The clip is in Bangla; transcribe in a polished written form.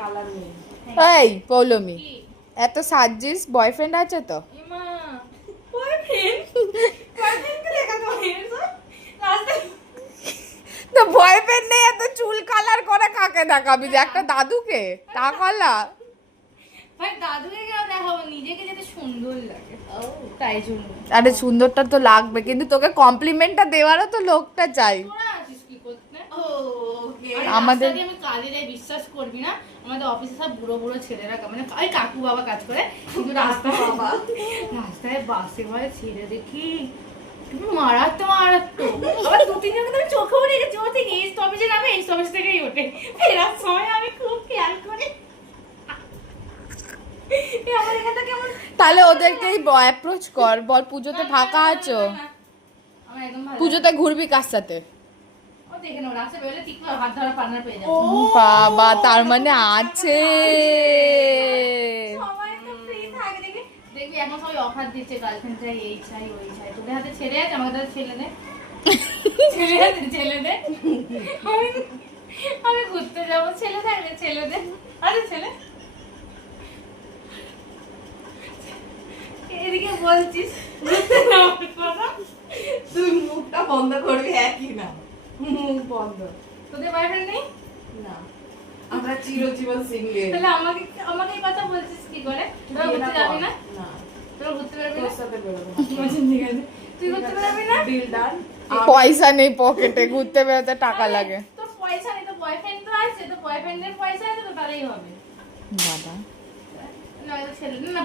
কালার নেই। এই পৌলমি, এত সাজিস, বয়ফ্রেন্ড আছে তো? তো বয়ফ্রেন্ড নেই, এত চুল কালার করে কাকে দেখাবি? যে একটা দাদুকে টাকালা? ভাই দাদুকে কেন দেখাবো, নিজেকে যাতে সুন্দর লাগে তাই জন্য। আরে সুন্দরটা তো লাগবে, কিন্তু তোকে কমপ্লিমেন্টটা দেওয়ারও তো লোকটা চাই। তোরা আছিস কি করতে? আমাদের আমি কাজে যাই, বিশ্বাস করবি না, আমাদের অফিসে সব বুড়ো বুড়ো ছেলেরা, মানে ওই কাকু বাবা কাজ করে, কিন্তু রাস্তায় বাসে বাসে ছেড়ে দেখি মারাত্মক আবার দু তিনজন তো চোখেও রেখেছি, ও থেকে এই স্টপেজে নামে, এই স্টপেজ থেকেই ওঠে, ফেরার সময় আমি খুব খেয়াল করি। আমার এখানটা কেমন, তাহলে ওদেরকেই অ্যাপ্রোচ কর, বল পুজোতে ফাঁকা আছো, আমার একদম ভালো পুজোতে ঘুরবি কার সাথে? ও দেখে নাও, রাস্তায় বেরোলে ঠিক করে হাত ধরা পার্টনার পেয়ে যাবে। বাবা, তার মানে আছে। সবাই তো ফ্রি থাকে, দেখবি এখন সবাই অফার দিচ্ছে, গার্লফ্রেন্ড চাই, এই চাই, ওই চাই। তোদের হাতে ছেলে আছে, আমাদের হাতে ছেলে দে, ছেলে দে। আমি ঘুরতে যাবো, ছেলে থাকলে ছেলে দে। আরে ছেলে এদিকে বলছিস ঘুরতে যাওয়ার কথা, তুই মুখটা বন্ধ করবি, একই না, মুখ বন্ধ। তোদের বয়ফ্রেন্ড নেই? না, আমরা চিরজীবন সিঙ্গেল। তাহলে আমাকে আমাকে এই কথা বলছিস কি করে? তোরা ঘুরতে যাবি না? না, তোরা ঘুরতে পারবি তোর না? সাথে বেরোবো না। আচ্ছা, ঠিক আছে, তুই ঘুরতে পারবি না? Deal done. পয়সা নেই পকেটে, ঘুরতে বেরোতে টাকা লাগে। তোর পয়সা নেই, তো বয়ফ্রেন্ড তো আছে, তো বয়ফ্রেন্ডের পয়সা আছে, তো তাহলেই হবে। বাবা না ছেলে না